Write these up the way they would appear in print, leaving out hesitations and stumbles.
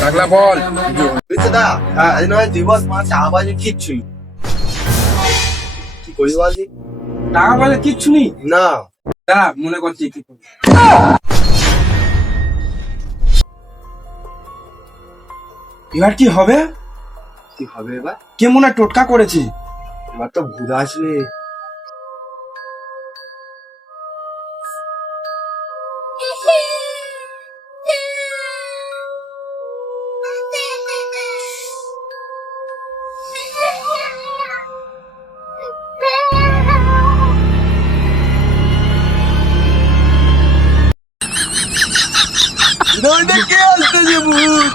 টাকলা বল। দা আজ নয় দিবস মা চা বাজে কিচ্ছু কি করি বলছি টাকা বলে কিচ্ছু নেই। না দাঁড়া মনে করছি কি করবো। এবার কি হবে? কি হবে এবার? কে মনে হয় টোটকা করেছে? এবার তো ভূত আসবে। কে আসতেছে ভূত?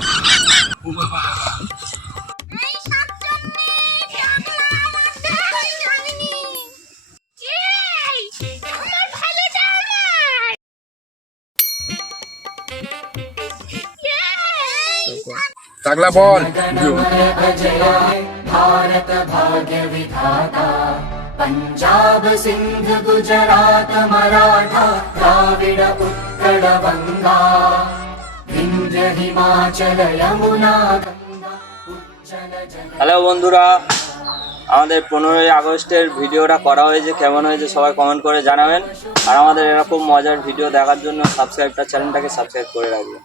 টাকলা বল। भारत भाग्य विधाता पंजाब सिंध गुजरात मराठा द्राविड उत्कल गंगा विंध्य हिमाचल यमुना गंगा उज्जल जल। হ্যালো বন্ধুরা, আমাদের 15ই আগস্টের ভিডিওটা করা হয়েছে, কেমন হয়েছে সবাই কমেন্ট করে জানাবেন। আর আমাদের এরকম মজার ভিডিও দেখার জন্য চ্যানেলটাকে সাবস্ক্রাইব করে রাখবেন।